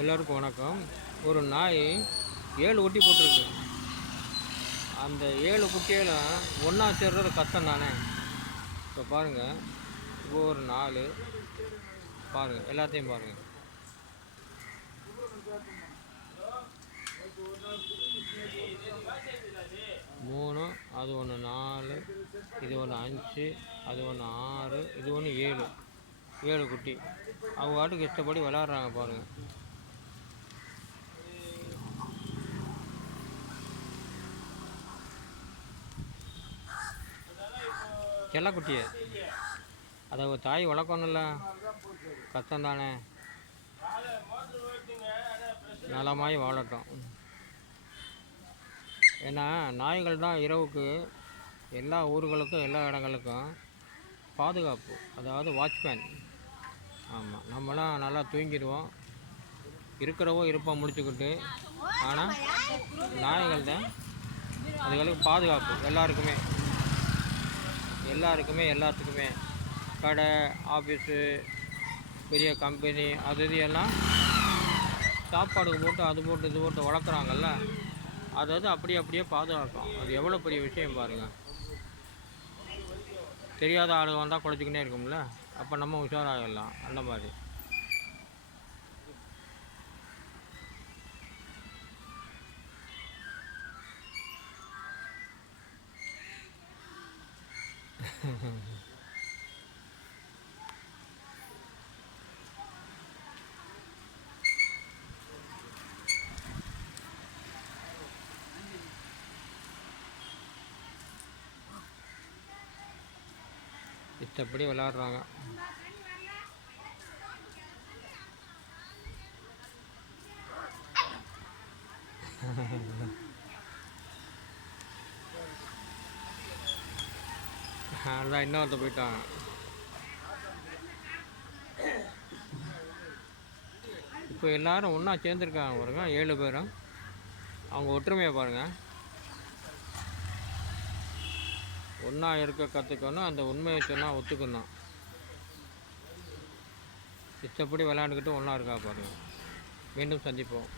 எல்லோருக்கும் வணக்கம். ஒரு நாய் 7 குட்டி போட்டிருக்கு. அந்த 7 குட்டிகளும் ஒன்றா சேர்றது கஷ்டம் தானே. இப்போ பாருங்கள், இப்போ ஒரு 4 பாருங்கள், எல்லாத்தையும் பாருங்கள். மூணு, அது ஒன்று 4, இது ஒன்று 5, அது ஒன்று 6, இது ஒன்று 7 குட்டி. அவங்க வாட்டுக்கு இஷ்டப்படி விளாட்றாங்க பாருங்கள். செல்லக்குட்டியை அதை ஒரு தாய் வளர்க்கணும்ல, கஷ்டம் தானே. நலமாய் வாழட்டும். ஏன்னா நாய்கள் தான் இரவுக்கு எல்லா ஊர்களுக்கும் எல்லா இடங்களுக்கும் பாதுகாப்பு, அதாவது வாட்ச்மேன். ஆமாம், நம்மளாம் நல்லா தூங்கிடுவோம், இருக்கிறவோ இருப்போம் முடிச்சுக்கிட்டு. ஆனால் நாய்கள் தான் அதுகளுக்கு பாதுகாப்பு. எல்லாத்துக்குமே கடை, ஆஃபீஸு, பெரிய கம்பெனி, அது இது எல்லாம் சாப்பாடுக்கு போட்டு அது போட்டு இது போட்டு வளர்க்குறாங்கல்ல, அதாவது அப்படியே பாதுகாக்கும். அது எவ்வளோ பெரிய விஷயம் பாருங்கள். தெரியாத ஆளுங்க வந்தால் குறைச்சிக்கிட்டே இருக்கும்ல, அப்போ நம்ம உஷாராகிடலாம். அந்த மாதிரி இஷ்டப்படி விளாட்றாங்க. அதான் இன்னொருத்த போயிட்டாங்க. இப்போ எல்லோரும் ஒன்றா சேர்ந்துருக்காங்க பாருங்க, 7 பேரும். அவங்க ஒற்றுமையை பாருங்கள். ஒன்றா இருக்க கற்றுக்கணும், அந்த உண்மையை சொன்னால் ஒத்துக்கணும். இஷ்டப்படி விளையாண்டுக்கிட்டு ஒன்றா இருக்கா பாருங்கள். மீண்டும் சந்திப்போம்.